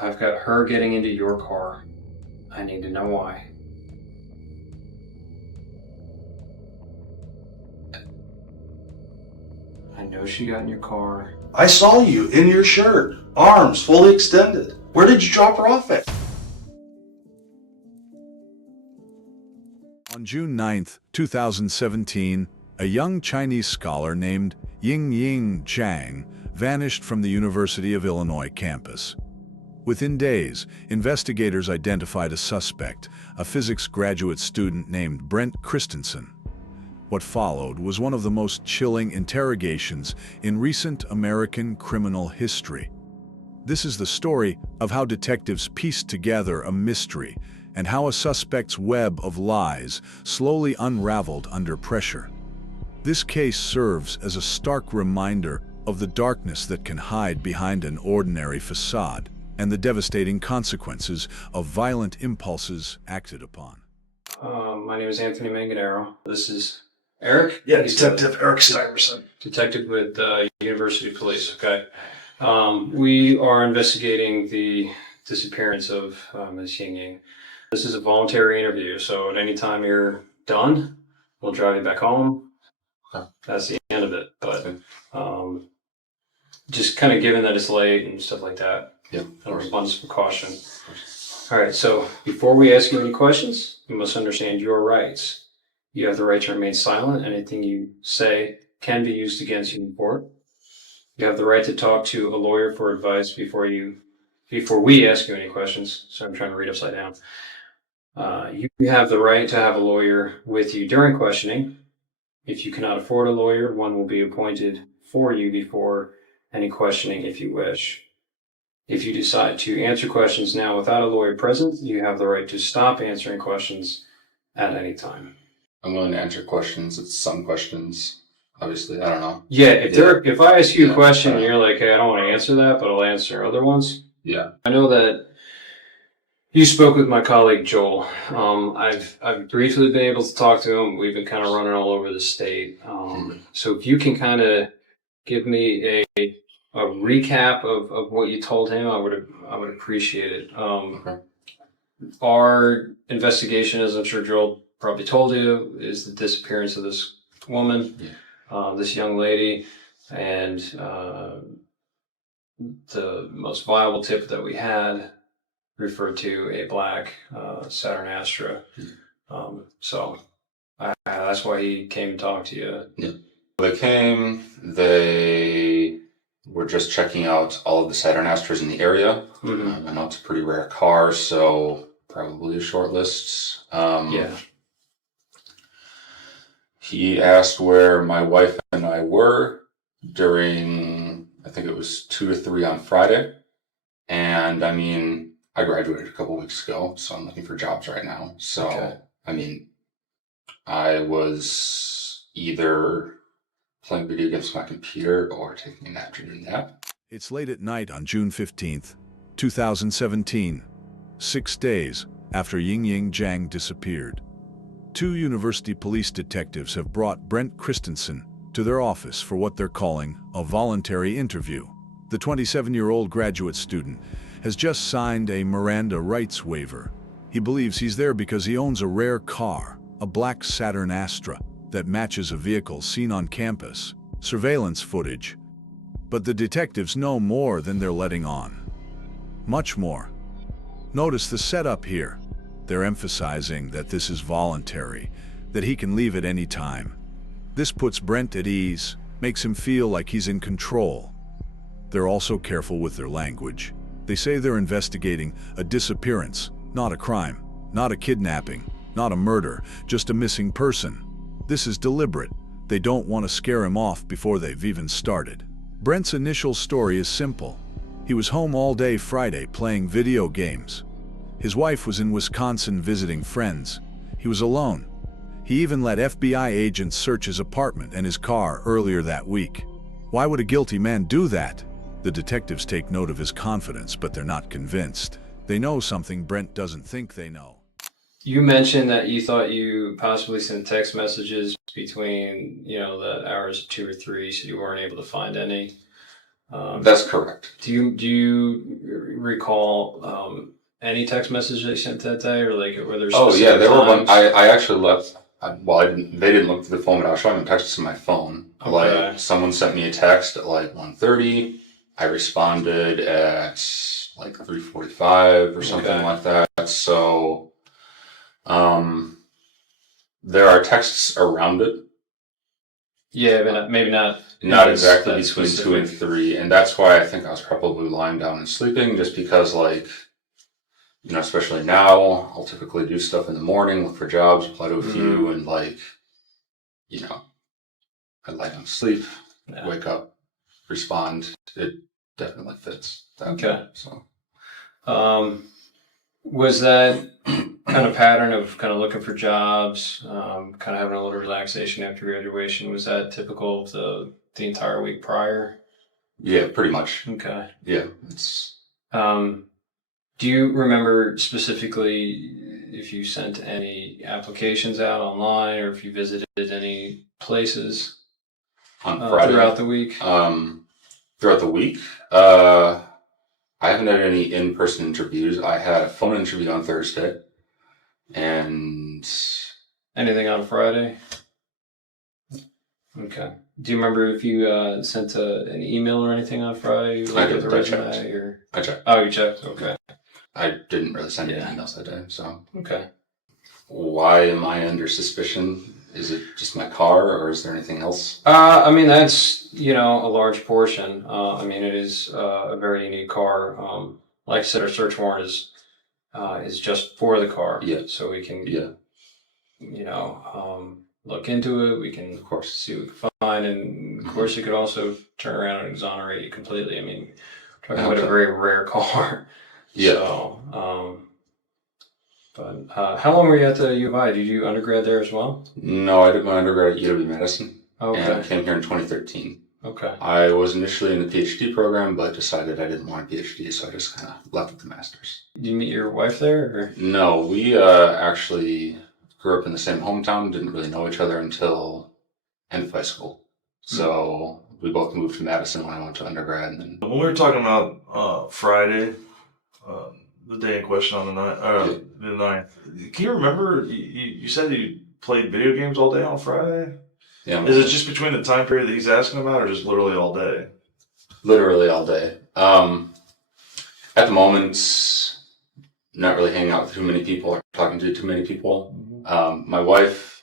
I've got her getting into your car. I need to know why. I know she got in your car. I saw you in your shirt, arms fully extended. Where did you drop her off at? On June 9, 2017, a young Chinese scholar named Ying Zhang vanished from the University of Illinois campus. Within days, investigators identified a suspect, a physics graduate student named Brent Christensen. What followed was one of the most chilling interrogations in recent American criminal history. This is the story of how detectives pieced together a mystery and how a suspect's web of lies slowly unraveled under pressure. This case serves as a stark reminder of the darkness that can hide behind an ordinary facade and the devastating consequences of violent impulses acted upon. My name is Anthony Manganaro. This is Eric? Yeah, Detective Eric Stuyvesant. Detective with University Police, okay. We are investigating the disappearance of Ms. Ying. This is a voluntary interview, so at any time you're done, we'll drive you back home. Okay. That's the end of it, but just kind of given that it's late and stuff like that. Yeah. An abundance of caution. All right, so before we ask you any questions, you must understand your rights. You have the right to remain silent. Anything you say can be used against you in court. You have the right to talk to a lawyer for advice before we ask you any questions. So I'm trying to read upside down. You have the right to have a lawyer with you during questioning. If you cannot afford a lawyer, one will be appointed for you before any questioning if you wish. If you decide to answer questions now without a lawyer present, you have the right to stop answering questions at any time. I'm willing to answer questions. It's some questions. Obviously, I don't know. Yeah, if I ask you a question and Yeah. you're like, hey, I don't want to answer that, but I'll answer other ones. Yeah. I know that you spoke with my colleague Joel. I've briefly been able to talk to him. We've been kind of running all over the state. So if you can kind of give me a recap of what you told him, I would appreciate it. Okay. Our investigation, as I'm sure Joel probably told you, is the disappearance of this woman, this young lady, and the most viable tip that we had referred to a black Saturn Astra. So that's why he came to talk to you. Yeah. They came. They were just checking out all of the Saturn Astras in the area. Mm-hmm. I know it's a pretty rare car, so probably a short list. Yeah. He asked where my wife and I were during, I think it was 2 to 3 on Friday. And I mean, I graduated a couple weeks ago, so I'm looking for jobs right now. So, Okay. I mean, I was either playing video games on my computer or taking an afternoon nap. It's late at night on June 15th, 2017, 6 days after Ying Zhang disappeared. 2 university police detectives have brought Brent Christensen to their office for what they're calling a voluntary interview. The 27-year-old graduate student has just signed a Miranda rights waiver. He believes he's there because he owns a rare car, a black Saturn Astra, that matches a vehicle seen on campus. Surveillance footage. But the detectives know more than they're letting on. Much more. Notice the setup here. They're emphasizing that this is voluntary, that he can leave at any time. This puts Brent at ease, makes him feel like he's in control. They're also careful with their language. They say they're investigating a disappearance, not a crime, not a kidnapping, not a murder, just a missing person. This is deliberate. They don't want to scare him off before they've even started. Brent's initial story is simple. He was home all day Friday playing video games. His wife was in Wisconsin visiting friends. He was alone. He even let FBI agents search his apartment and his car earlier that week. Why would a guilty man do that? The detectives take note of his confidence, but they're not convinced. They know something Brent doesn't think they know. You mentioned that you thought you possibly sent text messages between, the hours of 2 or 3, so you weren't able to find any. That's correct. Do you recall any text message they sent that day, or like whether? Oh yeah, there were one. times? I actually left. Well, I didn't. They didn't look through the phone, but I was trying to text to my phone. Okay. Like someone sent me a text at like 1:30. I responded at like 3:45 or something Okay. like that. So, there are texts around it. Yeah, but maybe not. Not that exactly between specific. 2 and 3, and that's why I think I was probably lying down and sleeping, just because, like, you know, especially now, I'll typically do stuff in the morning, look for jobs, apply to a few, and like, you know, I lie down to sleep, Yeah. wake up, respond. It definitely fits. Okay. So, Was that kind of pattern of kind of looking for jobs, kind of having a little relaxation after graduation? Was that typical of the entire week prior? yeah, pretty much. Okay. Yeah, it's. Do you remember specifically if you sent any applications out online or if you visited any places On Friday. throughout the week? Throughout the week, I haven't had any in-person interviews. I had a phone interview on Thursday, and Anything on Friday? Okay. Do you remember if you sent an email or anything on Friday? I Like did. with the I resume checked. or? I checked. Oh, you checked? Okay. I didn't really send any Yeah. emails that day. So, Okay. why am I under suspicion? Is it just my car, or is there anything else? I mean, that's, a large portion. I mean, it is a very unique car. Like I said, our search warrant is just for the car. Yeah. So we can, Yeah, look into it. We can of course. see what we can find. And of course, it could also turn around and exonerate you completely. I mean, we're talking about a Okay. very rare car. Yeah. So, but how long were you at the U of I? Did you undergrad there as well? No, I did my undergrad at UW-Madison, and I Okay. came here in 2013. Okay. I was initially in the PhD program, but decided I didn't want a PhD, so I just kind of left with the master's. Did you meet your wife there? Or? No, we actually grew up in the same hometown, didn't really know each other until end of high school. So we both moved to Madison when I went to undergrad. And then, When we were talking about Friday, the day in question on the 9th, can you remember, you said you played video games all day on Friday? yeah, Is it just between the time period that he's asking about, or just literally all day? literally all day. At the moment, not really hanging out with too many people or talking to too many people. My wife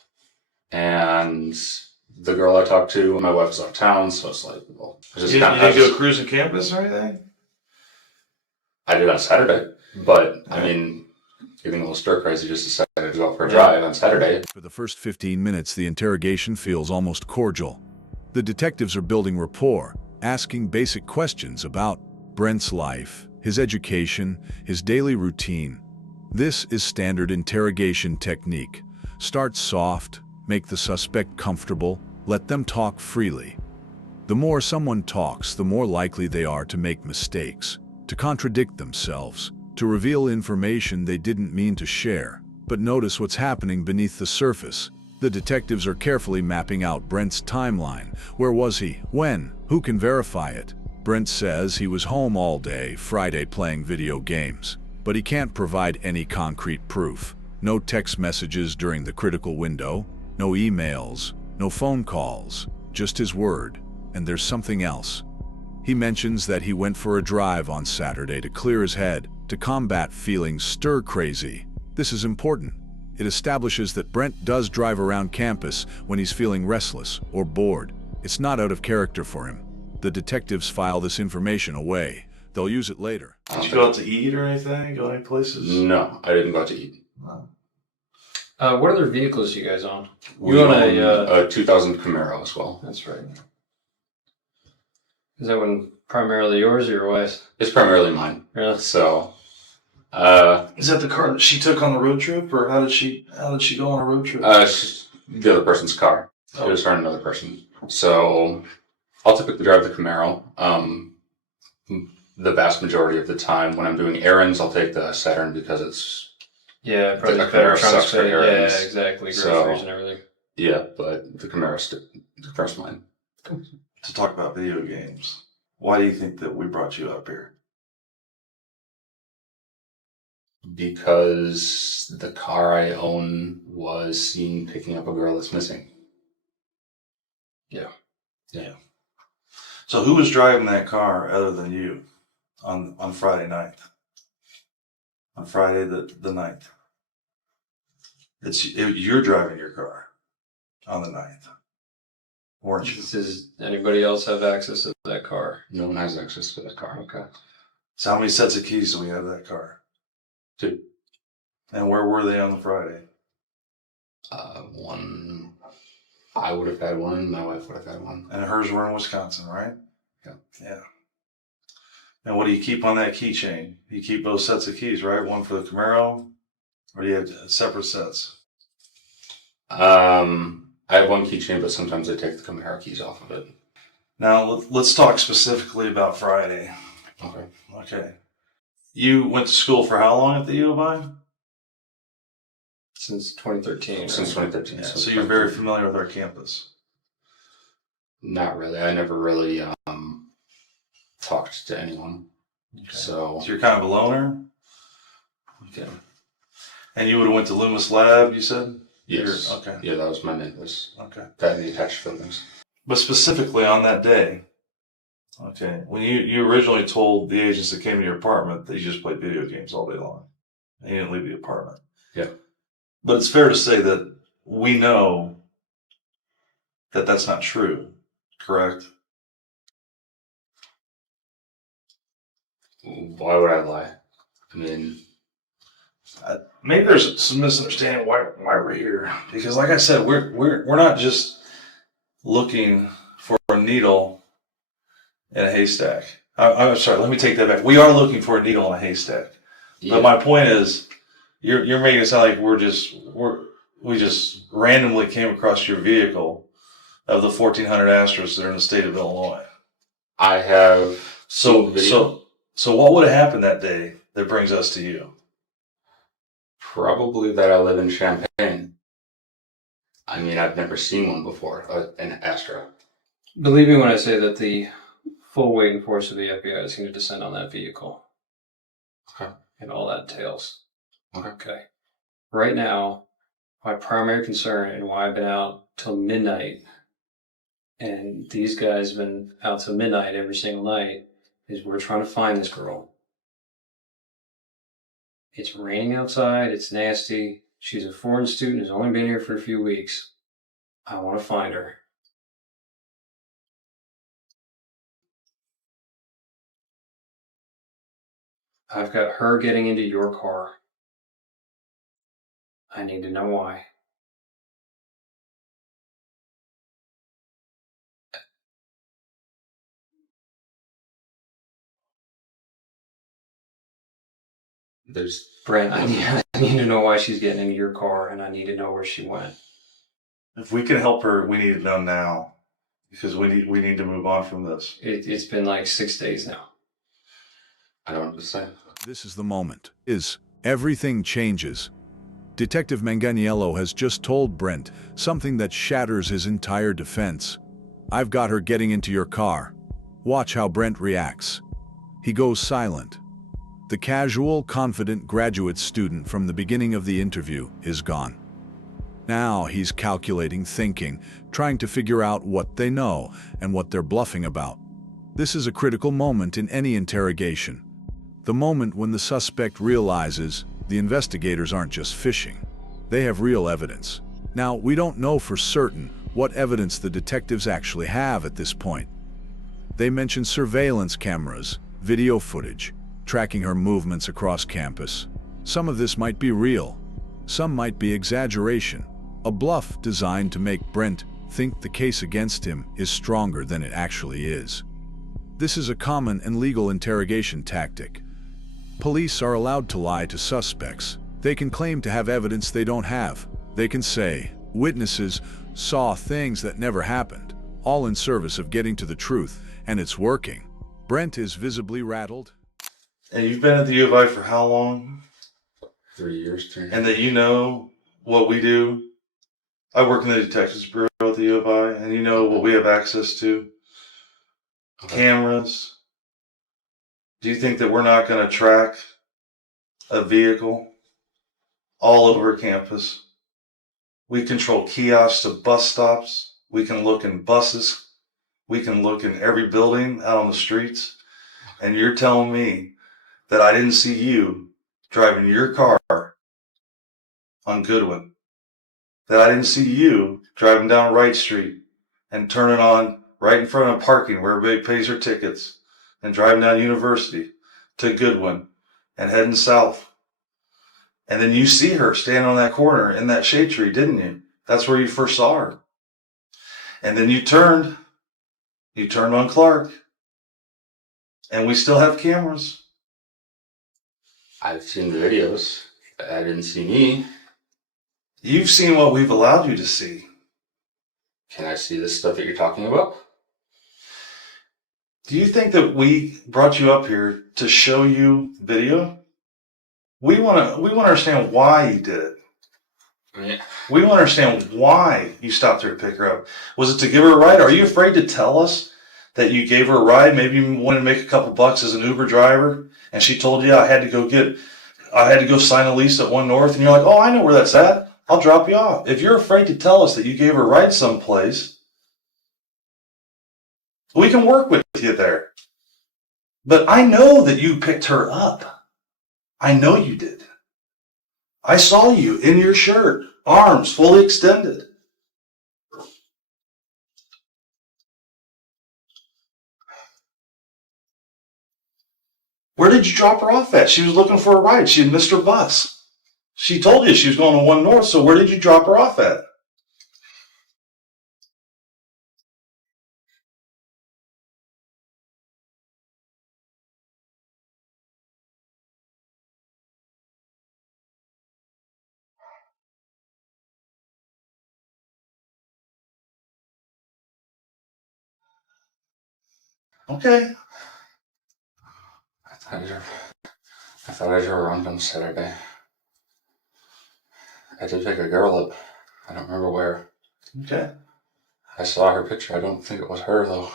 and the girl I talked to, my wife was out of town, so it's like, well, I just You kind didn't of. go cruising campus or anything? I did on Saturday, but I mean, getting a little stir crazy, just decided to go out for a drive on Saturday. For the first 15 minutes, the interrogation feels almost cordial. The detectives are building rapport, asking basic questions about Brent's life, his education, his daily routine. This is standard interrogation technique. Start soft, make the suspect comfortable, let them talk freely. The more someone talks, the more likely they are to make mistakes, to contradict themselves, to reveal information they didn't mean to share. But notice what's happening beneath the surface. The detectives are carefully mapping out Brent's timeline. Where was he? When? Who can verify it? Brent says he was home all day Friday playing video games, but he can't provide any concrete proof. No text messages during the critical window, no emails, no phone calls, just his word. And there's something else. He mentions that he went for a drive on Saturday to clear his head, to combat feeling stir-crazy. This is important. It establishes that Brent does drive around campus when he's feeling restless or bored. It's not out of character for him. The detectives file this information away. They'll use it later. Did you go out to eat or anything? Go any places? No, I didn't go out to eat. No. What other vehicles you guys own? We You own own a 2000 Camaro as well. That's right. Is that one primarily yours or your wife's? It's primarily mine. Really? So, Is that the car that she took on the road trip, or how did she go on a road trip? the other person's car. It was her and another person. So, I'll typically drive the Camaro. The vast majority of the time when I'm doing errands, I'll take the Saturn because it's, Yeah, probably The just better Camaro trunk sucks for space. Yeah, errands. exactly. So- Groceries and everything. yeah, but the Camaro's mine. To talk about video games. Why do you think that we brought you up here? Because the car I own was seen picking up a girl that's missing. Yeah. So who was driving that car other than you on Friday night? On Friday the 9th. You're driving your car on the 9th, weren't you? Does anybody else have access to that car? No one has access to that car. Okay. So how many sets of keys do we have to that car? 2. And where were they on the Friday? One, I would have had one. My wife would have had one. And hers were in Wisconsin, right? Yeah. Yeah. And what do you keep on that keychain? You keep both sets of keys, right? One for the Camaro, or do you have separate sets? I have one keychain, but sometimes I take the Camaro keys off of it. Now let's talk specifically about Friday. Okay. You went to school for how long at the U of I? Since 2013. Since 2013. Yeah, since so you're very familiar with our campus. Not really. I never really talked to anyone. Okay. So you're kind of a loner? Okay. And you would have went to Loomis Lab, you said? Yes. Okay. Yeah, that was my main place. Okay. That and the attached buildings. But specifically on that day, okay, when you originally told the agents that came to your apartment that you just played video games all day long, and you didn't leave the apartment. Yeah. But it's fair to say that we know that that's not true, correct? Why would I lie? I mean, maybe there's some misunderstanding why we're here. Because, like I said, we're not just looking for a needle in a haystack. I'm sorry. Let me take that back. We are looking for a needle in a haystack. yeah. But my point is, you're making it sound like we just randomly came across your vehicle of the 1,400 Astros that are in the state of Illinois. I have So video. so what would have happened that day that brings us to you? Probably that I live in Champaign. I mean, I've never seen one before, an Astra. Believe me when I say that the full weight and force of the FBI is going to descend on that vehicle. Okay. And all that entails. Okay. Right now, my primary concern and why I've been out till midnight, and these guys have been out till midnight every single night, is we're trying to find this girl. It's raining outside. It's nasty. She's a foreign student who's only been here for a few weeks. I want to find her. I've got her getting into your car. I need to know why. There's Brent, I need to know why she's getting into your car, and I need to know where she went. If we can help her, we need to know now, because we need to move on from this. It's been like 6 days now. I don't understand. This is the moment. Everything changes. Detective Manganiello has just told Brent something that shatters his entire defense. I've got her getting into your car. Watch how Brent reacts. He goes silent. The casual, confident graduate student from the beginning of the interview is gone. Now he's calculating, thinking, trying to figure out what they know and what they're bluffing about. This is a critical moment in any interrogation. The moment when the suspect realizes the investigators aren't just fishing. They have real evidence. Now, we don't know for certain what evidence the detectives actually have at this point. They mention surveillance cameras, video footage, tracking her movements across campus. Some of this might be real. Some might be exaggeration, a bluff designed to make Brent think the case against him is stronger than it actually is. This is a common and legal interrogation tactic. Police are allowed to lie to suspects. They can claim to have evidence they don't have. They can say witnesses saw things that never happened, all in service of getting to the truth, and it's working. Brent is visibly rattled. And you've been at the U of I for how long? 3 years. And that you know what we do? I work in the Detectives Bureau at the U of I, and you know what we have access to? cameras. Do you think that we're not going to track a vehicle all over campus? We control kiosks to bus stops. We can look in buses. We can look in every building out on the streets. And you're telling me that I didn't see you driving your car on Goodwin, that I didn't see you driving down Wright Street and turning on right in front of parking where everybody pays their tickets and driving down University to Goodwin and heading south. And then you see her standing on that corner in that shade tree, didn't you? That's where you first saw her. And then you turned on Clark. And we still have cameras. I've seen the videos. I didn't see me. You've seen what we've allowed you to see. Can I see the stuff that you're talking about? Do you think that we brought you up here to show you video? We want to understand why you did it. Yeah. We want to understand why you stopped her to pick her up. Was it to give her a ride? Are you afraid to tell us that you gave her a ride? Maybe you wanted to make a couple bucks as an Uber driver, and she told you I had to go sign a lease at One North, and you're like, oh, I know where that's at. I'll drop you off. If you're afraid to tell us that you gave her a ride someplace, we can work with you there. But I know that you picked her up. I know you did. I saw you in your shirt, arms fully extended. Where did you drop her off at? She was looking for a ride. She had missed her bus. She told you she was going to One North, so where did you drop her off at? Okay. I thought I drove around on Saturday. I did pick a girl up. I don't remember where. Okay. I saw her picture. I don't think it was her, though.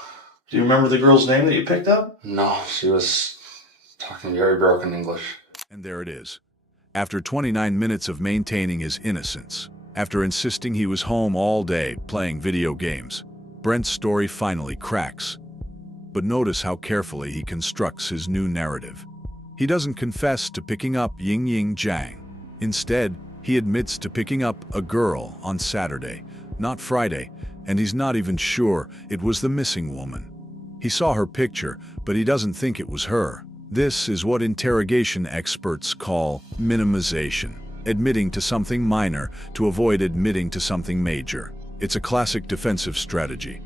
Do you remember the girl's name that you picked up? No, she was talking very broken English. And there it is. After 29 minutes of maintaining his innocence, after insisting he was home all day playing video games, Brent's story finally cracks. But notice how carefully he constructs his new narrative. He doesn't confess to picking up Ying Zhang. Instead, he admits to picking up a girl on Saturday, not Friday, and he's not even sure it was the missing woman. He saw her picture, but he doesn't think it was her. This is what interrogation experts call minimization, admitting to something minor to avoid admitting to something major. It's a classic defensive strategy.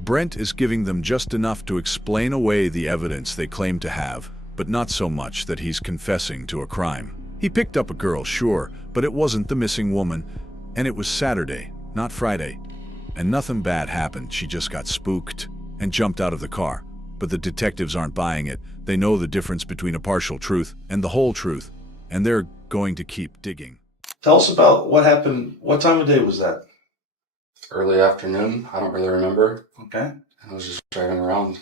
Brent is giving them just enough to explain away the evidence they claim to have, but not so much that he's confessing to a crime. He picked up a girl, sure, but it wasn't the missing woman, and it was Saturday, not Friday. And nothing bad happened. She just got spooked and jumped out of the car. But the detectives aren't buying it. They know the difference between a partial truth and the whole truth, and they're going to keep digging. Tell us about what happened. What time of day was that? Early afternoon. I don't really remember. Okay. I was just driving around.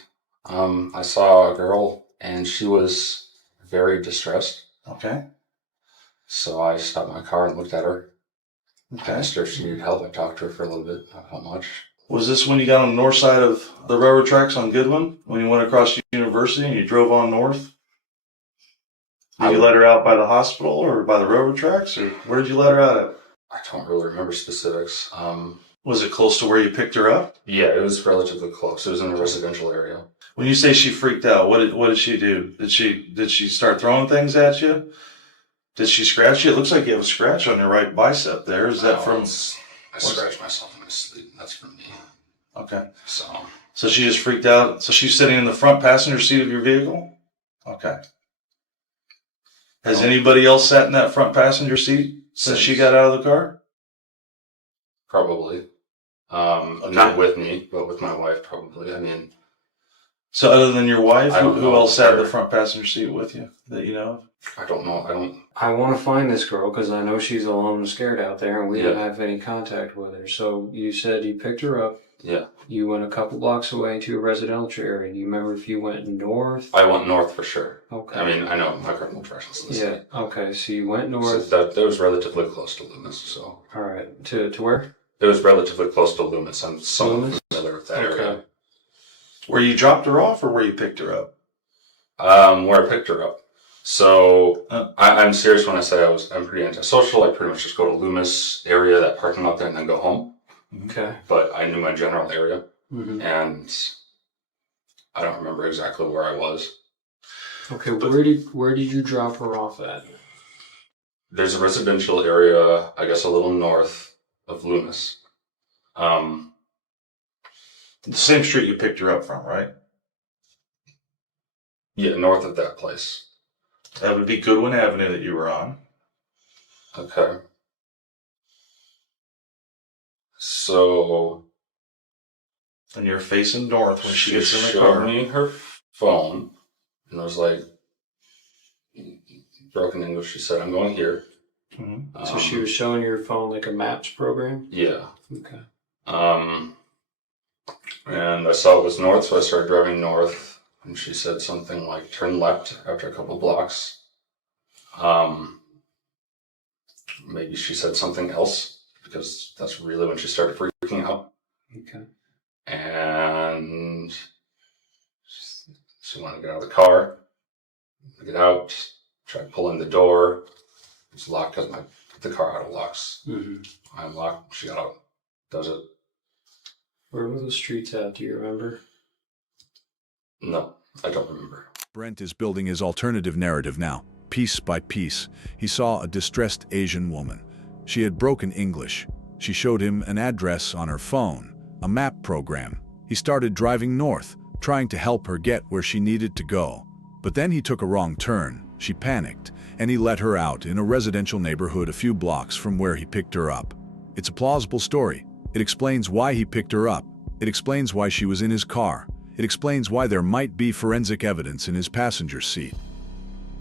I saw a girl, and she was very distressed. Okay. So I stopped my car and looked at her. I Okay. asked her if she needed help. I talked to her for a little bit, not how much. Was this when you got on the north side of the railroad tracks on Goodwin? When you went across University and you drove on north? Did you let her out by the hospital or by the railroad tracks? Or where did you let her out at? I don't really remember specifics. Was it close to where you picked her up? Yeah, it was relatively close. It was in a residential area. When you say she freaked out, what did she do? Did she start throwing things at you? Did she scratch you? It looks like you have a scratch on your right bicep there. Is that from... I scratched myself in my sleep. That's from me. Okay. So she just freaked out. So she's sitting in the front passenger seat of your vehicle? Okay. Has anybody else sat in that front passenger seat since she got out of the car? Probably. Not with me, but with my wife, probably. I mean... So other than your wife, who else sat in the her. front passenger seat with you that you know of? I don't know. I want to find this girl because I know she's alone and scared out there, and we Yeah. don't have any contact with her. So you said you picked her up. Yeah. You went a couple blocks away to a residential area. Do you remember if you went north? I went north for sure. Okay. I mean, I know my criminal directions in the Yeah. city. Okay. So you went So north. that was relatively close to Loomis. So All right. To where? it was relatively close to Loomis. I'm somewhat Loomis? familiar with that Okay. area. Where you dropped her off or where you picked her up? Where I picked her up. So I'm serious when I say I'm pretty antisocial. I pretty much just go to Loomis area, that parking lot there, and then go home. Okay. But I knew my general area, Mm-hmm. and I don't remember exactly where I was. Okay. Where did you drop her off at? There's a residential area, I guess, a little north of Loomis. The same street you picked her up from, right? Yeah, north of that place. That would be Goodwin Avenue that you were on. Okay. So And you're facing north when she gets in the showed car. me her phone, and I was like, broken English. She said, "I'm going here." Mm-hmm. So she was showing your phone like a maps program? Yeah. Okay. And I saw it was north, so I started driving north, and she said something like, "Turn left after a couple blocks." Maybe she said something else, because that's really when she started freaking out. Okay. And she wanted to get out of the car. I get out, tried pulling the door. It's locked because the car auto locks. Mm-hmm. I unlock, she got out, does it. Where were those streets at? Do you remember? No, I don't remember. Brent is building his alternative narrative now. Piece by piece, he saw a distressed Asian woman. She had broken English. She showed him an address on her phone, a map program. He started driving north, trying to help her get where she needed to go. But then he took a wrong turn. She panicked, and he let her out in a residential neighborhood a few blocks from where he picked her up. It's a plausible story. It explains why he picked her up. It explains why she was in his car. It explains why there might be forensic evidence in his passenger seat.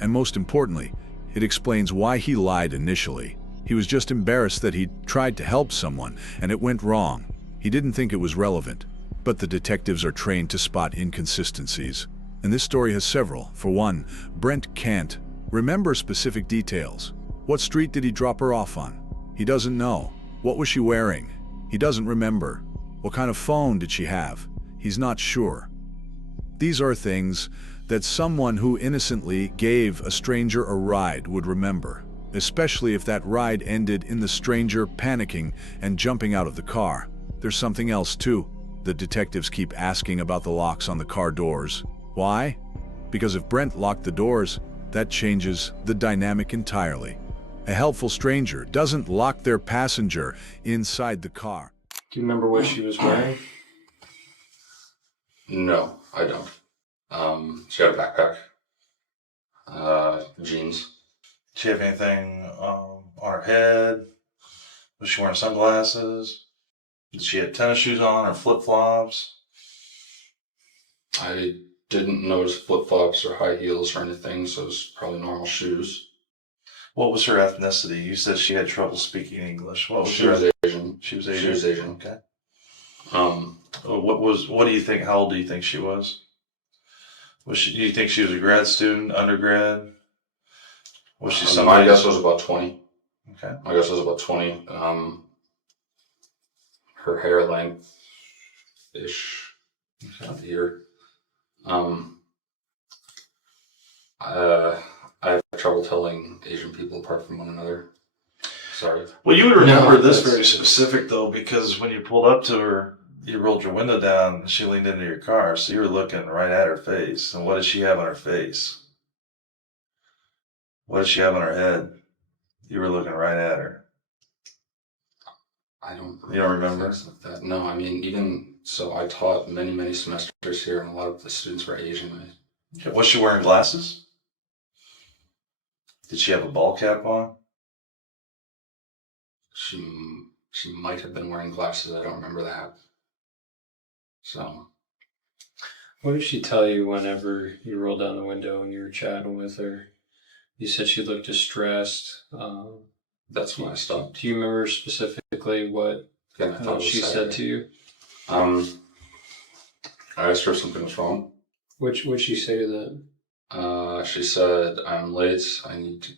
And most importantly, it explains why he lied initially. He was just embarrassed that he'd tried to help someone, and it went wrong. He didn't think it was relevant. But the detectives are trained to spot inconsistencies. And this story has several. For one, Brent can't remember specific details. What street did he drop her off on? He doesn't know. What was she wearing? He doesn't remember. What kind of phone did she have? He's not sure. These are things that someone who innocently gave a stranger a ride would remember, especially if that ride ended in the stranger panicking and jumping out of the car. There's something else too. The detectives keep asking about the locks on the car doors. Why? Because if Brent locked the doors, that changes the dynamic entirely. A helpful stranger doesn't lock their passenger inside the car. Do you remember what she was wearing? No, I don't. She had a backpack, jeans. Did she have anything on her head? Was she wearing sunglasses? Did she have tennis shoes on or flip-flops? I didn't notice flip-flops or high heels or anything, so it was probably normal shoes. What was her ethnicity? You said she had trouble speaking English. What was She her? was Asian. She was Asian. She was Asian. Okay. What do you think? How old do you think she was? Do you think she was a grad student, undergrad? Was she somebody? My guess was about 20. Okay. My guess was about 20. Her hair length-ish. Okay. Here. I have trouble telling Asian people apart from one another. Sorry. Well, you would remember No, this that's- very specific though, because when you pulled up to her, you rolled your window down and she leaned into your car, so you were looking right at her face. And what does she have on her face? What does she have on her head? You were looking right at her. I don't. You don't remember? Things like that. No, I mean, even so, I taught many semesters here, and a lot of the students were Asian. Okay. Was she wearing glasses? Did she have a ball cap on? She might have been wearing glasses. I don't remember that. So What did she tell you whenever you rolled down the window and you were chatting with her? You said she looked distressed. that's when I stopped. Do you remember specifically what Again, I thought it was she said Saturday. to you? I asked her if something was wrong. What'd she say to that? She said, I'm late. I need to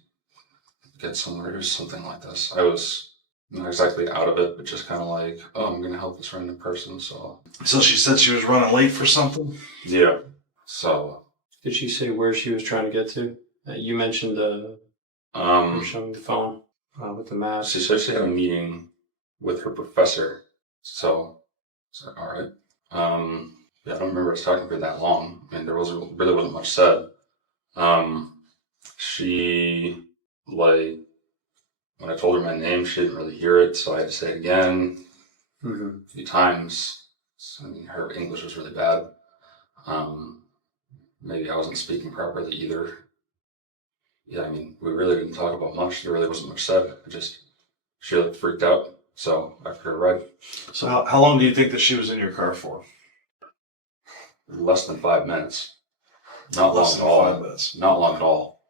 get somewhere or something like this. I was not exactly out of it, but just kind of like, oh, I'm going to help this random person. So, So she said she was running late for something? yeah. So, Did she say where she was trying to get to? You mentioned her showing the phone with the map. she said she had a meeting with her professor. So, all right. Yeah, I don't remember us talking for that long. I mean, really wasn't much said. She, like, when I told her my name, she didn't really hear it, so I had to say it again a few times. So, I mean, her English was really bad. Maybe I wasn't speaking properly either. Yeah, I mean, we really didn't talk about much. There really wasn't much said. She looked freaked out, so I took her a ride. So how long do you think that she was in your car for? Less than 5 minutes. Not long Less at than all. 5 minutes. Not long at all.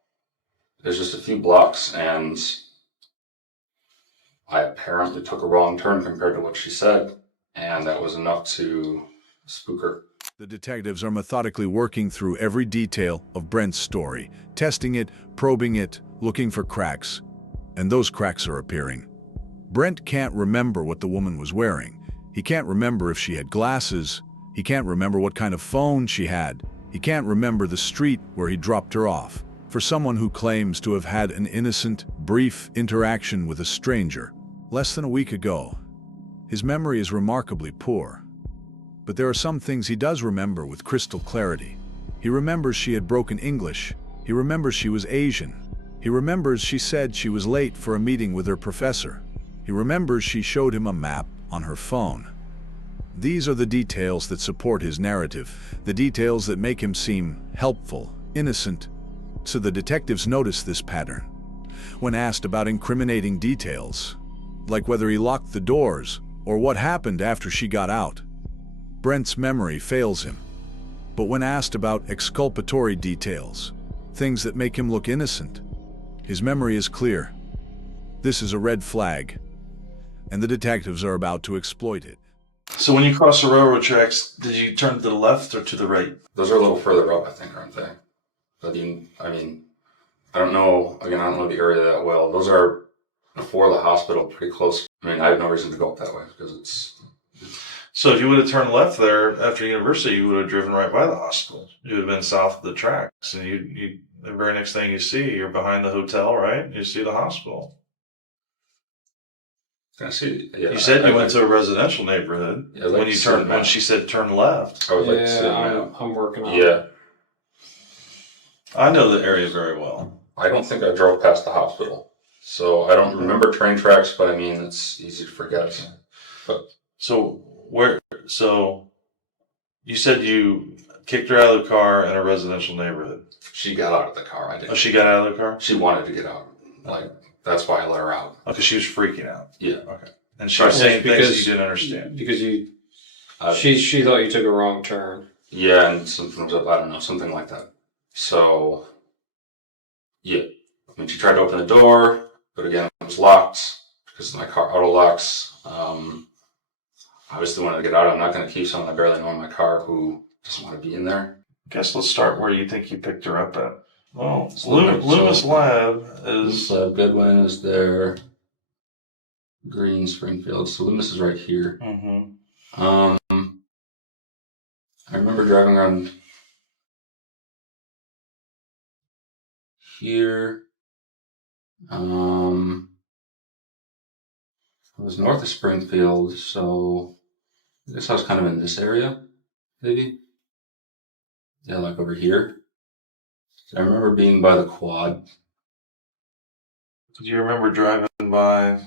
There's just a few blocks, and I apparently took a wrong turn compared to what she said, and that was enough to spook her. The detectives are methodically working through every detail of Brent's story, testing it, probing it, looking for cracks. And those cracks are appearing. Brent can't remember what the woman was wearing. He can't remember if she had glasses. He can't remember what kind of phone she had. He can't remember the street where he dropped her off. For someone who claims to have had an innocent, brief interaction with a stranger less than a week ago, his memory is remarkably poor. But there are some things he does remember with crystal clarity. He remembers she had broken English. He remembers she was Asian. He remembers she said she was late for a meeting with her professor. He remembers she showed him a map on her phone. These are the details that support his narrative, the details that make him seem helpful, innocent. So the detectives notice this pattern. When asked about incriminating details, like whether he locked the doors or what happened after she got out, Brent's memory fails him. But when asked about exculpatory details, things that make him look innocent, his memory is clear. This is a red flag, and the detectives are about to exploit it. So when you cross the railroad tracks, did you turn to the left or to the right? Those are a little further up, I think, aren't they? But I mean, I don't know. Again, I don't know the area that well. Those are before the hospital, pretty close. I mean, I have no reason to go up that way because it's. So if you would have turned left there after university, you would have driven right by the hospital. You would have been south of the tracks, and the very next thing you see, you're behind the hotel, right? You see the hospital. I see. Yeah, You said you went to a residential neighborhood Yeah, like when she said turn left. I would like to see I'm working on it. Yeah, I know the area very well. I don't think I drove past the hospital, so I don't remember train tracks. But I mean, it's easy to forget. But So you said you kicked her out of the car in a residential neighborhood. she got out of the car. I Oh, didn't. she got out of the car? She wanted to get out. Like that's why I let her out. Okay, she was freaking out. Yeah. Okay. And she was Right. saying things that Because- you didn't understand. Because Uh, she thought you took a wrong turn. Yeah, and something was up. I don't know, something like that. So, yeah. I mean, she tried to open the door, but again, it was locked because my car auto locks. Obviously, wanted to get out. I'm not going to keep someone I barely know in my car who doesn't want to be in there. Guess let's start where you think you picked her up at. Well, So- Loomis Lab is. So Goodwin is there. Green, Springfield. So Loomis is right here. Mhm. I remember driving around here. It was north of Springfield, so I guess I was kind of in this area, maybe. Yeah, like over here. I remember being by the quad. Do you remember driving by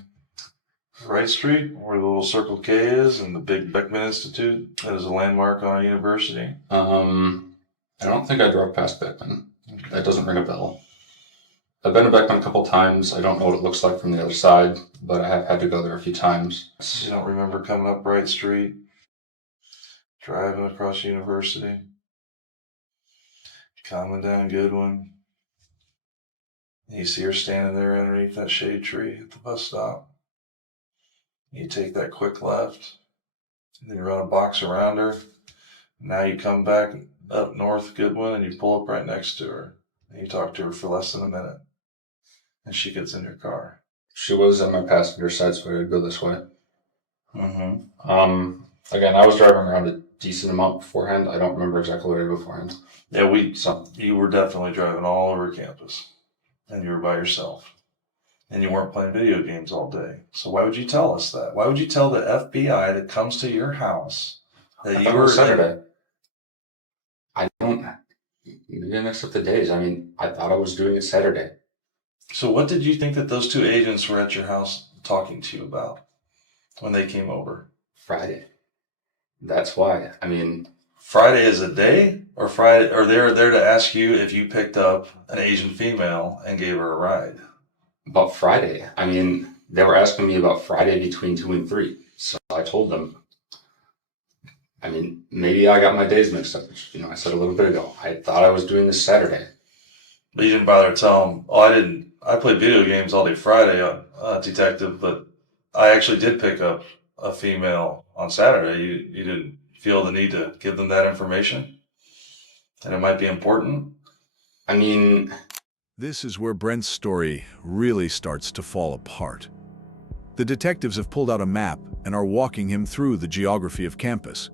Wright Street, where the little Circle K is, and the big Beckman Institute that is a landmark on a university? I don't think I drove past Beckman. That doesn't ring a bell. I've been to Beckman a couple times. I don't know what it looks like from the other side, but I have had to go there a few times. You don't remember coming up Wright Street, driving across University, coming down Goodwin. You see her standing there underneath that shade tree at the bus stop. You take that quick left, Then you run a box around her. Now you come back up North Goodwin and you pull up right next to her. And you talk to her for less than a minute. And she gets in your car. She was on my passenger side, so I'd go this way. Mm-hmm. Again, I was driving around a decent amount beforehand. I don't remember exactly what I did beforehand. Yeah, So you were definitely driving all over campus. And you were by yourself. And you weren't playing video games all day. So why would you tell us that? Why would you tell the FBI that comes to your house that I you thought it were was Saturday. I don't. Maybe I mixed up the days. I mean, I thought I was doing it Saturday. So what did you think that those two agents were at your house talking to you about when they came over? Friday. That's why. I mean, Friday is a day, or Friday, or they're there to ask you if you picked up an Asian female and gave her a ride. about Friday. I mean, they were asking me about Friday between 2 and 3. So I told them, I mean, maybe I got my days mixed up, which, I said a little bit ago. I thought I was doing this Saturday. But you didn't bother to tell them, oh, I didn't. I played video games all day Friday, detective, but I actually did pick up a female on Saturday. You didn't feel the need to give them that information? And it might be important? I mean, This is where Brent's story really starts to fall apart. The detectives have pulled out a map and are walking him through the geography of campus,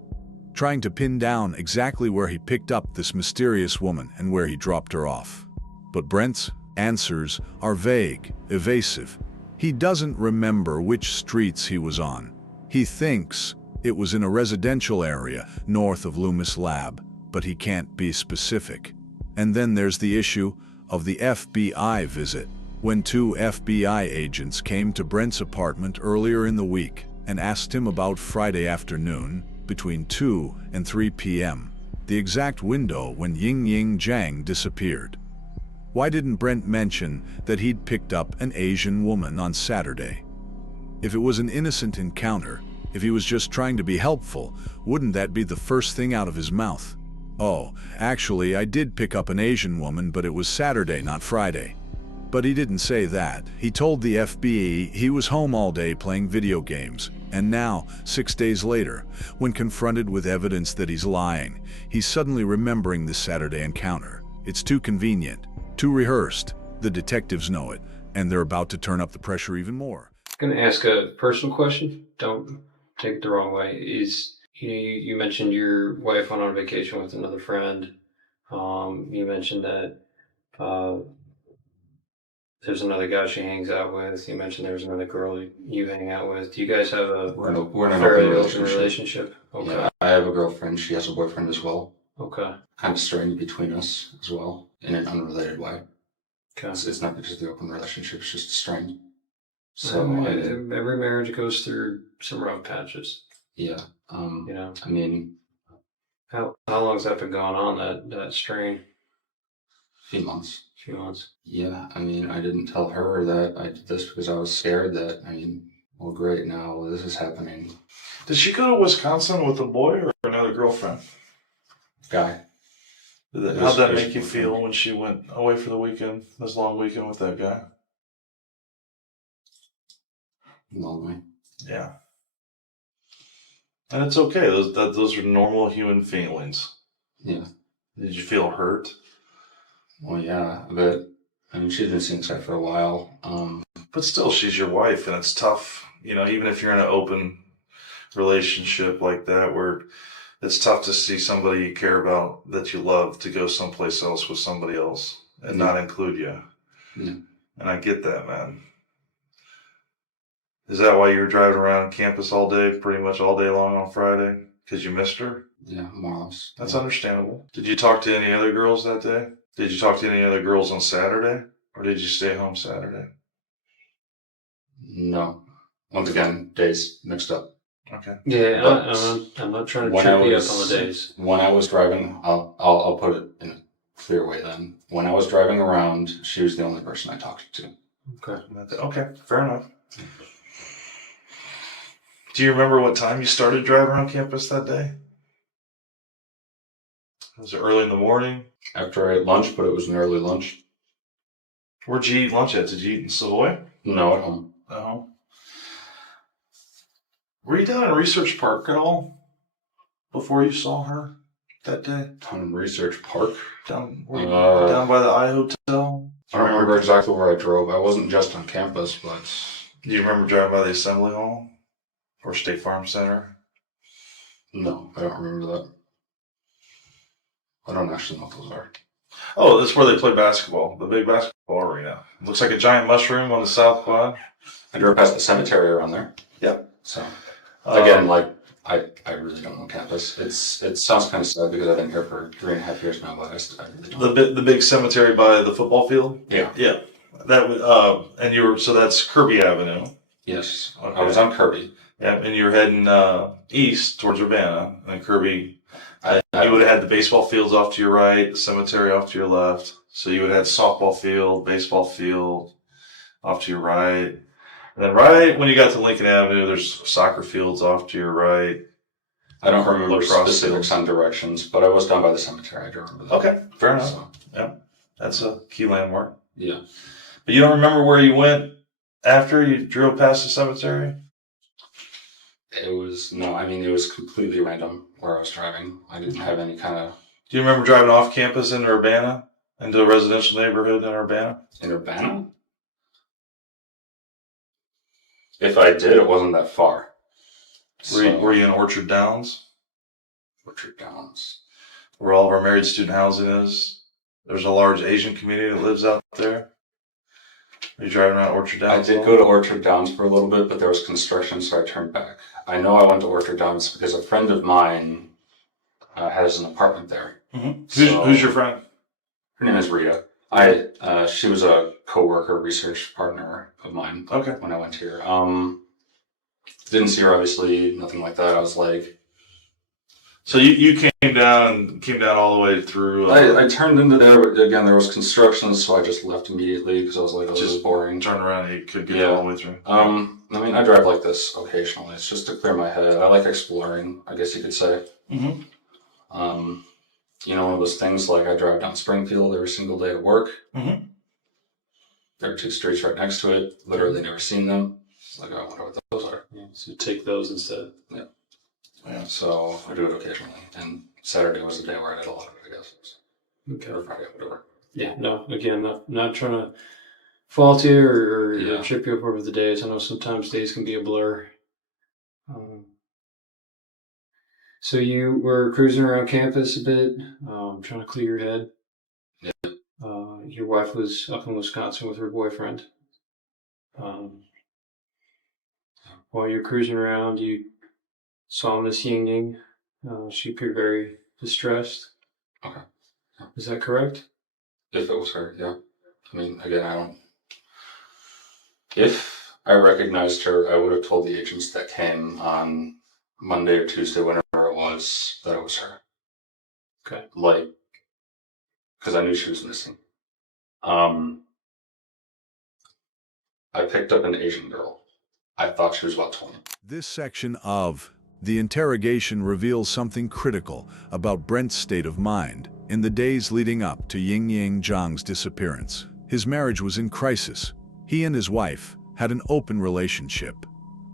trying to pin down exactly where he picked up this mysterious woman and where he dropped her off. But Brent's answers are vague, evasive. He doesn't remember which streets he was on. He thinks it was in a residential area north of Loomis Lab, but he can't be specific. And then there's the issue of the FBI visit, when 2 FBI agents came to Brent's apartment earlier in the week and asked him about Friday afternoon between 2 and 3 p.m., the exact window when Ying Zhang disappeared. Why didn't Brent mention that he'd picked up an Asian woman on Saturday? If it was an innocent encounter, if he was just trying to be helpful, wouldn't that be the first thing out of his mouth? Oh, actually, I did pick up an Asian woman, but it was Saturday, not Friday. But he didn't say that. He told the FBI he was home all day playing video games. And now, 6 days later, when confronted with evidence that he's lying, he's suddenly remembering this Saturday encounter. It's too convenient, too rehearsed. The detectives know it, and they're about to turn up the pressure even more. I'm going to ask a personal question. Don't take it the wrong way. You mentioned your wife went on vacation with another friend. You mentioned that there's another guy she hangs out with. You mentioned there's another girl you hang out with. Do you guys have a we're in an fairly open open relationship? Okay. Yeah, I have a girlfriend. She has a boyfriend as well. Okay. Kind of strained between us as well in an unrelated way. Okay. It's not because of the open relationship, it's just strained. So, every marriage goes through some rough patches. yeah. I mean, how long's that been going on, that strain? a few months. Few months. Yeah, I mean, I didn't tell her that I did this because I was scared that, well, great, now this is happening. Did she go to Wisconsin with a boy or another girlfriend? Guy. How'd that make you feel when she went away for the weekend, this long weekend with that guy? Lonely. Yeah. And it's okay. Those are normal human feelings. Yeah. Did you feel hurt? Well, yeah, but she's been seeing this guy for a while. But still, she's your wife, and it's tough. Even if you're in an open relationship like that, where it's tough to see somebody you care about that you love to go someplace else with somebody else and not include you. Yeah. And I get that, man. Is that why you were driving around campus all day, pretty much all day long on Friday? Because you missed her? Yeah, more or less. That's understandable. Did you talk to any other girls that day? Did you talk to any other girls on Saturday? Or did you stay home Saturday? No. Once again, days mixed up. Okay. Yeah, But I'm not trying to trip you up on the days. When I was driving, I'll put it in a clear way then. When I was driving around, she was the only person I talked to. Okay. Okay, fair enough. Do you remember what time you started driving around campus that day? Was it early in the morning? After I ate lunch, but it was an early lunch. Where'd you eat lunch at? Did you eat in Savoy? No, at home. Were you down in Research Park at all? before you saw her that day? On Research Park. Down by the I Hotel? I don't remember exactly where I drove. I wasn't just on campus, but Do you remember driving by the Assembly Hall? Or State Farm Center? no, I don't remember that. I don't actually know what those are. Oh, that's where they play basketball. The big basketball arena. Looks like a giant mushroom on the south quad. I drove past the cemetery around there. Yep. So again, like I really don't know campus. It sounds kind of sad because I've been here for 3.5 years now, but I really don't. The big cemetery by the football field. Yeah. Yeah. That and you were so that's Kirby Avenue. Yes. Okay. I was on Kirby. Yeah, and you're heading east towards Urbana, and Kirby. You would have had the baseball fields off to your right, the cemetery off to your left. So you would have had softball field, baseball field off to your right. And then right when you got to Lincoln Avenue, there's soccer fields off to your right. I don't remember Lacrosse specifics fields. on directions, but I was down by the cemetery. I do remember that. Okay, fair enough. So, Yeah, that's a key landmark. yeah. But you don't remember where you went after you drove past the cemetery? It was completely random where I was driving. I didn't have any kind of Do you remember driving off campus in Urbana, into a residential neighborhood in Urbana? in Urbana. If I did, it wasn't that far. Were you in Orchard Downs, Orchard Downs? where all of our married student housing is? There's a large Asian community that lives out there. Are you driving around Orchard I Downs? did go to Orchard Downs for a little bit, but there was construction, so I turned back. I know I went to Orchard Downs because a friend of mine has an apartment there. Mm-hmm. So- Who's your friend? Her name is Rita. She was a coworker, research partner of mine Okay. when I went here. Didn't see her obviously, nothing like that. I was like, So you came down all the way through. I turned into there, but again, there was construction, so I just left immediately because I was like, oh, this is Just boring. Turn around and you could get Yeah. all the way through. I drive like this occasionally. It's just to clear my head. I like exploring, I guess you could say. Mm-hmm. One of those things like I drive down Springfield every single day at work. Mm-hmm. There are 2 streets right next to it. Literally never seen them. It's like, I wonder what those are. Yeah, so you take those instead. Yeah. So I do it occasionally. And Saturday was the day where I did a lot of it, I guess. Okay. Or Friday, whatever. Yeah, no, again, not trying to fault you or Yeah. trip you up over the days. I know sometimes days can be a blur. So you were cruising around campus a bit, trying to clear your head. Yeah. Your wife was up in Wisconsin with her boyfriend. While you're cruising around, you saw Miss Ying Ying. She appeared very distressed. Okay. Yeah. Is that correct? If it was her, yeah. I mean, again, if I recognized her, I would have told the agents that came on Monday or Tuesday, whenever it was, that it was her. Okay. Because I knew she was missing. I picked up an Asian girl. I thought she was about 20. This section of the interrogation reveals something critical about Brent's state of mind in the days leading up to Ying Zhang's disappearance. His marriage was in crisis. He and his wife had an open relationship,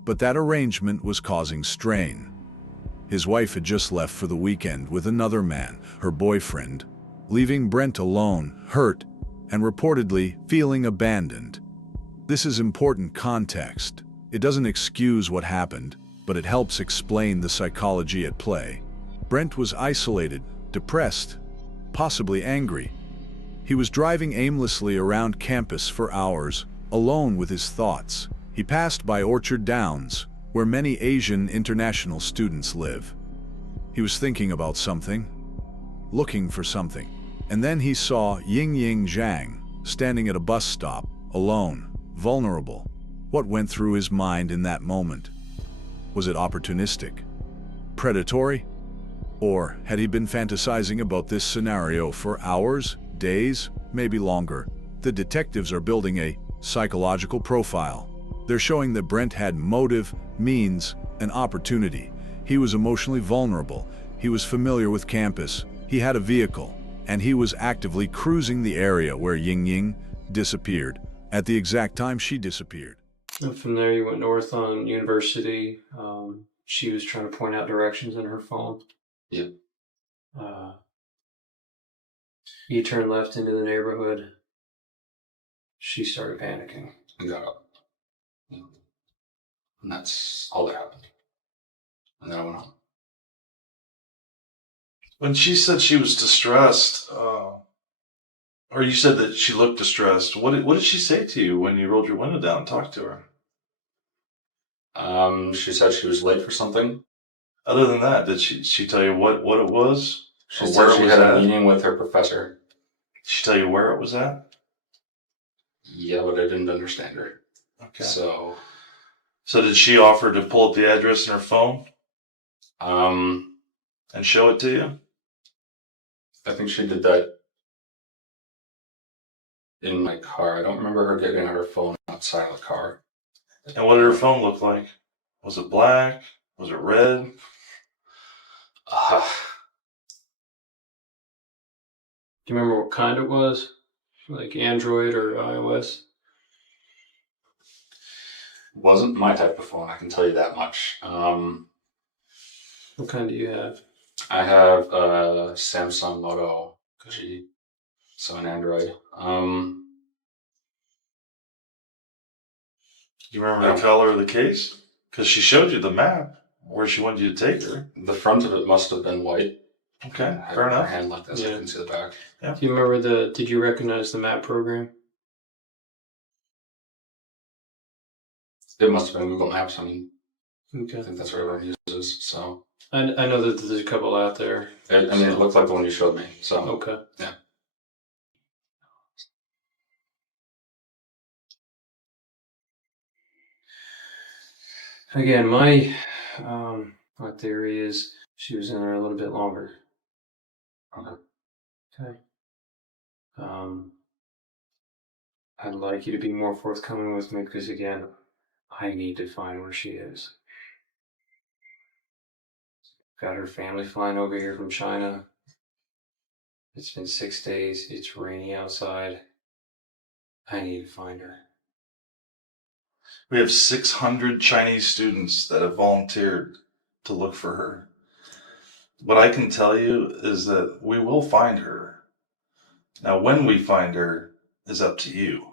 but that arrangement was causing strain. His wife had just left for the weekend with another man, her boyfriend, leaving Brent alone, hurt, and reportedly feeling abandoned. This is important context. It doesn't excuse what happened, but it helps explain the psychology at play. Brent was isolated, depressed, possibly angry. He was driving aimlessly around campus for hours, alone with his thoughts. He passed by Orchard Downs, where many Asian international students live. He was thinking about something, looking for something, and then he saw Ying Zhang standing at a bus stop, alone, vulnerable. What went through his mind in that moment? Was it opportunistic? Predatory? Or had he been fantasizing about this scenario for hours, days, maybe longer? The detectives are building a psychological profile. They're showing that Brent had motive, means, and opportunity. He was emotionally vulnerable. He was familiar with campus. He had a vehicle. And he was actively cruising the area where Ying disappeared, at the exact time she disappeared. And from there, you went north on University. She was trying to point out directions in her phone. Yep. You turned left into the neighborhood. She started panicking. And got up. Yeah. And that's all that happened. And then I went home. When she said she was distressed, or you said that she looked distressed, what did she say to you when you rolled your window down and talked to her? She said she was late for something. Other than that, did she tell you what it was? She Or said where it she was had a at? meeting with her professor. Did she tell you where it was at? Yeah, but I didn't understand her. Okay. So, So did she offer to pull up the address in her phone and show it to you? I think she did that in my car. I don't remember her getting her phone outside of the car. And what did her phone look like? Was it black? Was it red? Uh, Do you remember what kind it was? Like Android or iOS? wasn't my type of phone, I can tell you that much. What kind do you have? I have a Samsung Moto, so an Android. Do you remember the color of the case? Because she showed you the map where she wanted you to take her. The front of it must have been white. Okay, I had fair her enough. hand like this, I Yeah. couldn't see the back. Do you remember did you recognize the map program? It must have been Google Maps. I mean, Okay. I think that's what everyone uses. So, I know that there's a couple out there. it looked like the one you showed me. So, Okay. yeah. Again, my theory is she was in there a little bit longer. Okay. Okay. I'd like you to be more forthcoming with me because, again, I need to find where she is. Got her family flying over here from China. It's been 6 days. It's raining outside. I need to find her. We have 600 Chinese students that have volunteered to look for her. What I can tell you is that we will find her. Now, when we find her is up to you.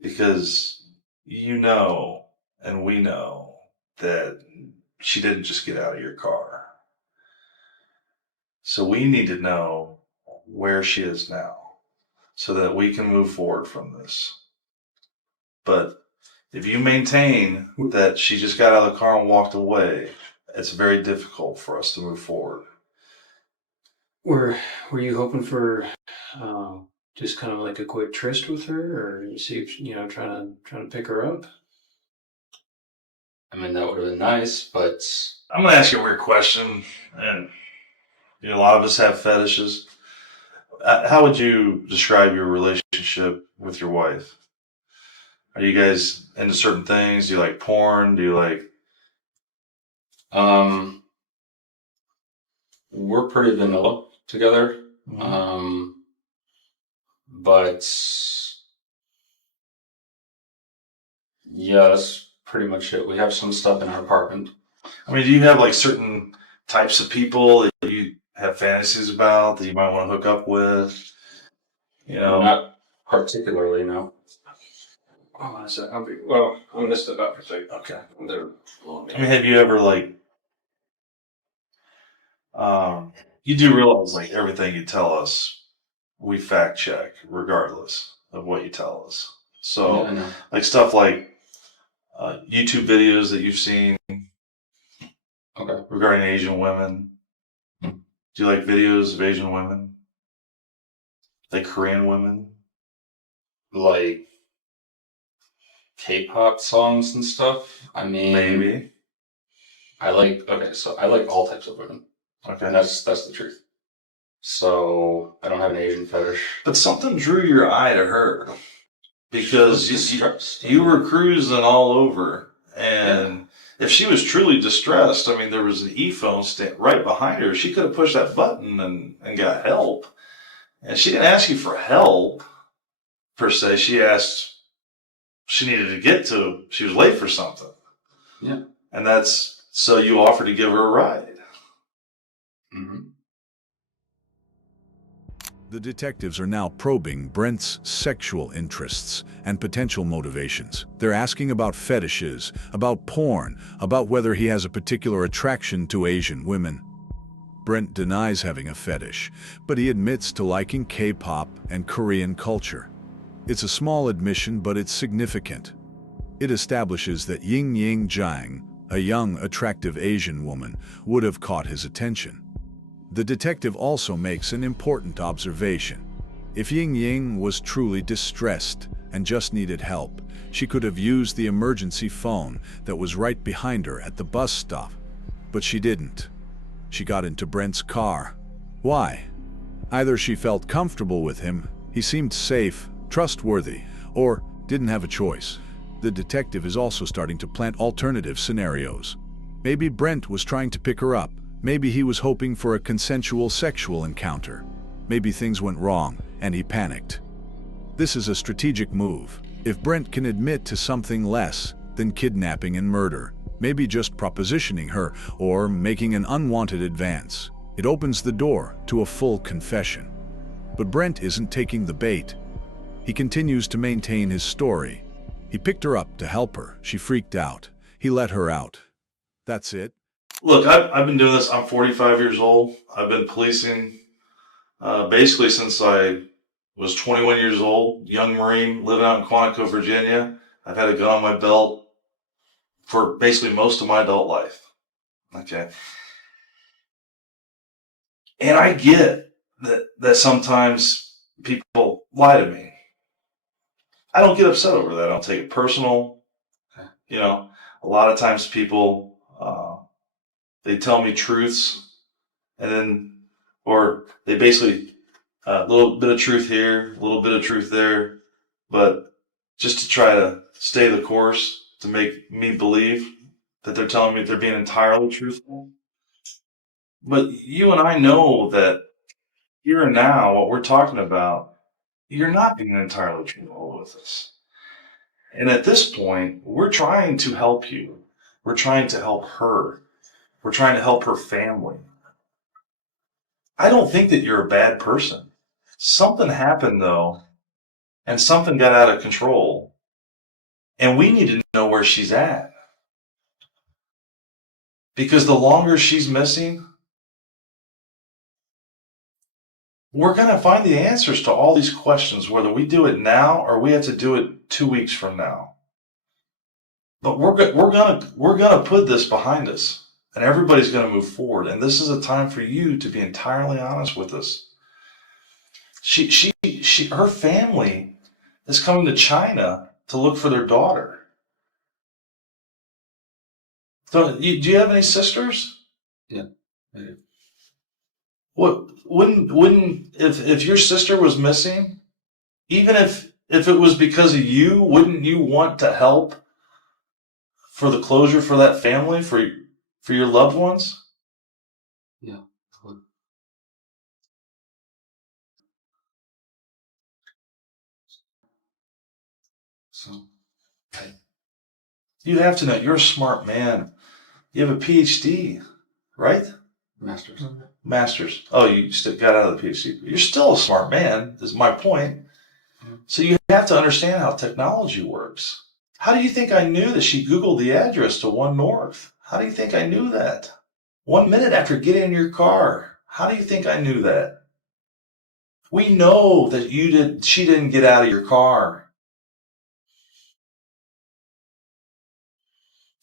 Because you know, and we know, that she didn't just get out of your car. So we need to know where she is now so that we can move forward from this. But if you maintain that she just got out of the car and walked away, it's very difficult for us to move forward. Were you hoping for just kind of like a quick tryst with her, or see if trying to pick her up? I mean, that would have been nice, but I'm going to ask you a weird question, and a lot of us have fetishes. How would you describe your relationship with your wife? Are you guys into certain things? Do you like porn? Do you like... we're pretty vanilla together. But yeah, that's pretty much it. We have some stuff in our apartment. I mean, do you have like certain types of people that you have fantasies about that you might want to hook up with? Not particularly, no. Oh, I'm gonna step out for a second. Okay. They're blowing me. I mean, have you ever you do realize like everything you tell us, we fact check regardless of what you tell us. So Yeah, I know. like stuff like YouTube videos that you've seen Okay. regarding Asian women. Do you like videos of Asian women? Like Korean women? Like K-pop songs and stuff. I mean, Maybe. I like all types of women. Okay. And that's the truth. So I don't have an Asian fetish. But something drew your eye to her because Distressed. you were cruising all over, and if she was truly distressed, I mean, there was an e-phone stand right behind her. She could have pushed that button and got help. And she didn't ask you for help per se. She asked. She needed to get to. She was late for something. Yeah. And so you offered to give her a ride. Mhm. The detectives are now probing Brent's sexual interests and potential motivations. They're asking about fetishes, about porn, about whether he has a particular attraction to Asian women. Brent denies having a fetish, but he admits to liking K-pop and Korean culture. It's a small admission, but it's significant. It establishes that Ying Jiang, a young, attractive Asian woman, would have caught his attention. The detective also makes an important observation. If Ying was truly distressed and just needed help, she could have used the emergency phone that was right behind her at the bus stop. But she didn't. She got into Brent's car. Why? Either she felt comfortable with him, he seemed safe, trustworthy, or didn't have a choice. The detective is also starting to plant alternative scenarios. Maybe Brent was trying to pick her up. Maybe he was hoping for a consensual sexual encounter. Maybe things went wrong and he panicked. This is a strategic move. If Brent can admit to something less than kidnapping and murder, maybe just propositioning her or making an unwanted advance, it opens the door to a full confession. But Brent isn't taking the bait. He continues to maintain his story. He picked her up to help her. She freaked out. He let her out. That's it. Look, I've been doing this. I'm 45 years old. I've been policing basically since I was 21 years old, young Marine, living out in Quantico, Virginia. I've had a gun on my belt for basically most of my adult life. Okay. And I get that sometimes people lie to me. I don't get upset over that. I don't take it personal. You know, a lot of times people, they tell me truths and then, or they basically, a little bit of truth here, a little bit of truth there, but just to try to stay the course, to make me believe that they're telling me they're being entirely truthful. But you and I know that here and now, what we're talking about, you're not being entirely truthful with us. And at this point, we're trying to help you. We're trying to help her. We're trying to help her family. I don't think that you're a bad person. Something happened though, and something got out of control. And we need to know where she's at. Because the longer she's missing, we're going to find the answers to all these questions, whether we do it now or we have to do it 2 weeks from now. But we're gonna put this behind us, and everybody's going to move forward. And this is a time for you to be entirely honest with us. Her family is coming to China to look for their daughter. Do you have any sisters? Yeah. I do. What wouldn't if your sister was missing, even if it was because of you, wouldn't you want to help for the closure for that family, for your loved ones? Yeah. So, You have to know you're a smart man. You have a PhD, right? masters. Master's. Oh, you got out of the PhD. You're still a smart man, is my point. So you have to understand how technology works. How do you think I knew that she Googled the address to One North? How do you think I knew that? 1 minute after getting in your car. How do you think I knew that? We know that she didn't get out of your car.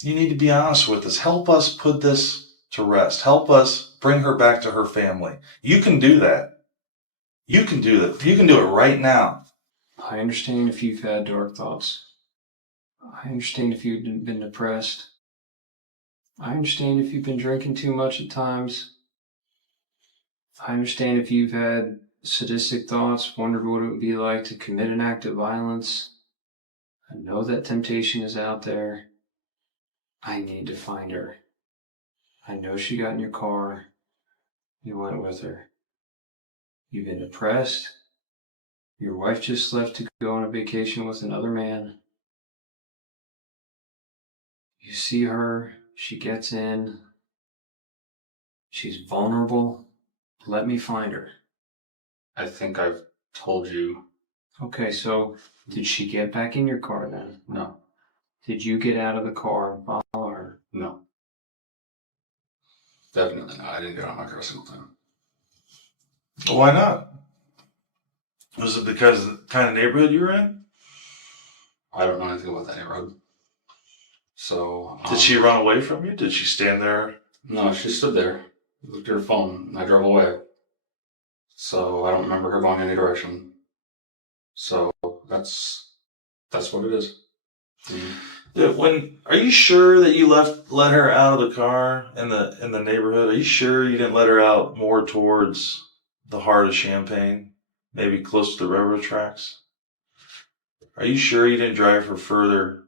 You need to be honest with us. Help us put this to rest. Help us bring her back to her family. You can do that. You can do that. You can do it right now. I understand if you've had dark thoughts. I understand if you've been depressed. I understand if you've been drinking too much at times. I understand if you've had sadistic thoughts, wondered what it would be like to commit an act of violence. I know that temptation is out there. I need to find her. I know she got in your car. You went with her. You've been depressed. Your wife just left to go on a vacation with another man. You see her, she gets in. She's vulnerable. Let me find her. I think I've told you. Okay, so did she get back in your car then? No. Did you get out of the car and follow her? No. Definitely not. I didn't get on my car a single time. Why not? Was it because of the kind of neighborhood you were in? I don't know anything about that neighborhood. So. Did she run away from you? Did she stand there? No, she stood there, looked at her phone, and I drove away. So I don't remember her going any direction. So that's what it is. Are you sure that you let her out of the car in the neighborhood? Are you sure you didn't let her out more towards the heart of Champaign, maybe close to the railroad tracks? Are you sure you didn't drive her further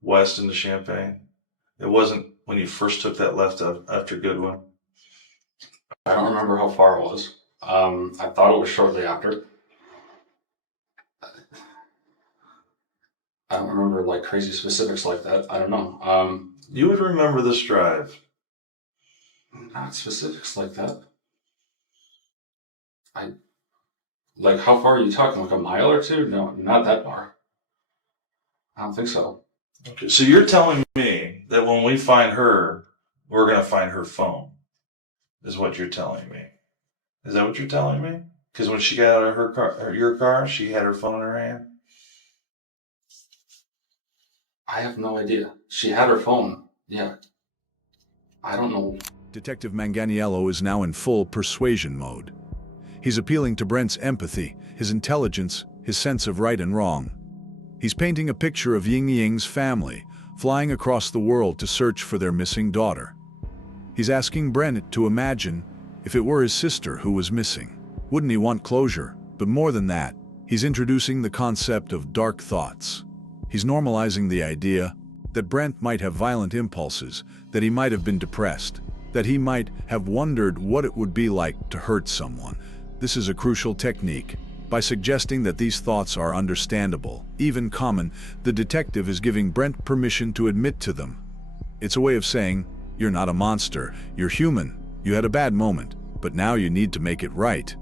west into Champaign? It wasn't when you first took that left after Goodwin. I don't remember how far it was. I thought it was shortly after. I don't remember like crazy specifics like that. I don't know. You would remember this drive. Not specifics like that. Like how far are you talking? Like a mile or two? No, not that far. I don't think so. Okay, so you're telling me that when we find her, we're going to find her phone, is what you're telling me. Is that what you're telling me? Because when she got out of her car, or your car, she had her phone in her hand? I have no idea. She had her phone. Yeah. I don't know. Detective Manganiello is now in full persuasion mode. He's appealing to Brent's empathy, his intelligence, his sense of right and wrong. He's painting a picture of Ying Ying's family, flying across the world to search for their missing daughter. He's asking Brent to imagine if it were his sister who was missing. Wouldn't he want closure? But more than that, he's introducing the concept of dark thoughts. He's normalizing the idea that Brent might have violent impulses, that he might have been depressed, that he might have wondered what it would be like to hurt someone. This is a crucial technique. By suggesting that these thoughts are understandable, even common, the detective is giving Brent permission to admit to them. It's a way of saying, you're not a monster, you're human, you had a bad moment, but now you need to make it right.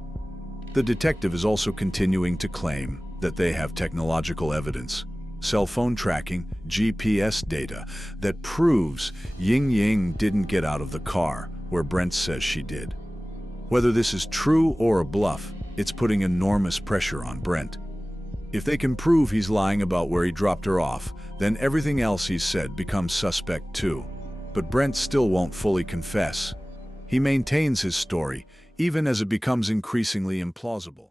The detective is also continuing to claim that they have technological evidence, cell phone tracking, GPS data, that proves Ying Ying didn't get out of the car where Brent says she did. Whether this is true or a bluff, it's putting enormous pressure on Brent. If they can prove he's lying about where he dropped her off, then everything else he's said becomes suspect too. But Brent still won't fully confess. He maintains his story, even as it becomes increasingly implausible.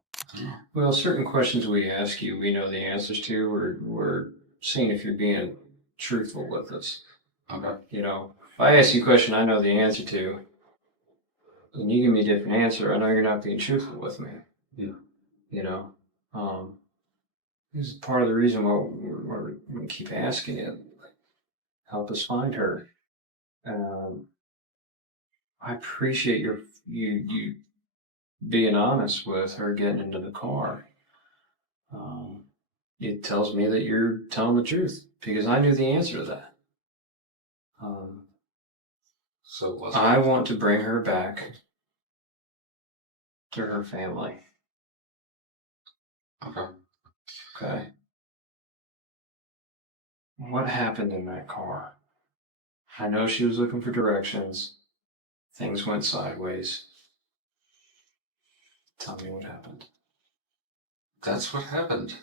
Well, certain questions we ask you, we know the answers to. We're seeing if you're being truthful with us. Okay. You know, if I ask you a question I know the answer to, and you give me a different answer, I know you're not being truthful with me. Yeah. You know, this is part of the reason why we keep asking you, help us find her. I appreciate you being honest with her getting into the car. It tells me that you're telling the truth because I knew the answer to that. So I want to bring her back to her family. Okay. Okay. What happened in that car? I know she was looking for directions. Things went sideways. Tell me what happened. That's what happened.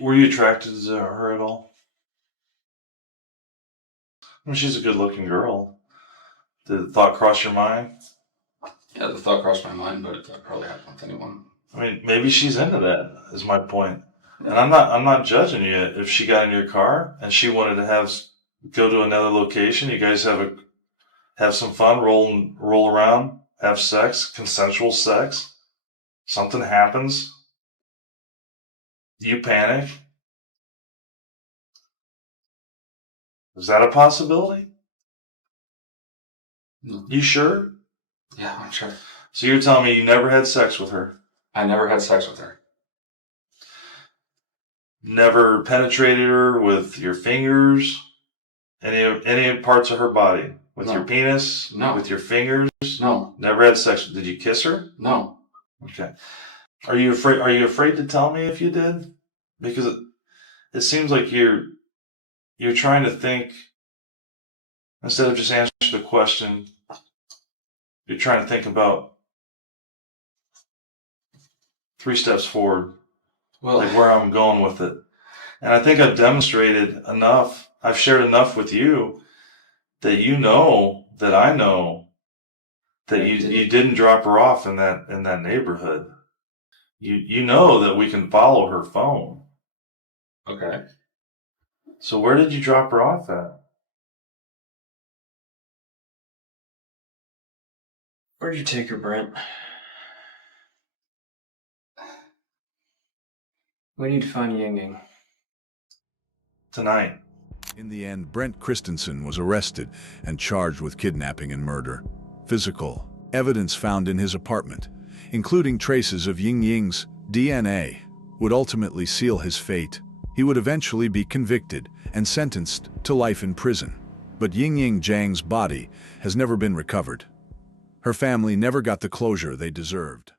Were you attracted to her at all? I mean, she's a good-looking girl. Did the thought cross your mind? Yeah, the thought crossed my mind, but that probably happened with anyone. I mean, maybe she's into that, is my point. And I'm not judging you if she got in your car and she wanted to go to another location. You guys have some fun, roll around, have sex, consensual sex. Something happens. You panic. Is that a possibility? No. You sure? Yeah, I'm sure. So you're telling me you never had sex with her? I never had sex with her. never penetrated her with your fingers? Any parts of her body? With No. your penis? No. With your fingers? No. Never had sex. Did you kiss her? No. Okay. Are you afraid to tell me if you did? Because it seems like you're trying to think instead of just answer the question. You're trying to think about 3 steps forward, Well, like where I'm going with it. And I think I've demonstrated enough. I've shared enough with you that you know that I know that you didn't drop her off in that neighborhood. You know that we can follow her phone. okay. So where did you drop her off at? Where'd you take her, Brent? We need to find Ying Ying. Tonight. In the end, Brent Christensen was arrested and charged with kidnapping and murder. Physical evidence found in his apartment, including traces of Ying Ying's DNA, would ultimately seal his fate. He would eventually be convicted and sentenced to life in prison. But Ying Ying Zhang's body has never been recovered. Her family never got the closure they deserved.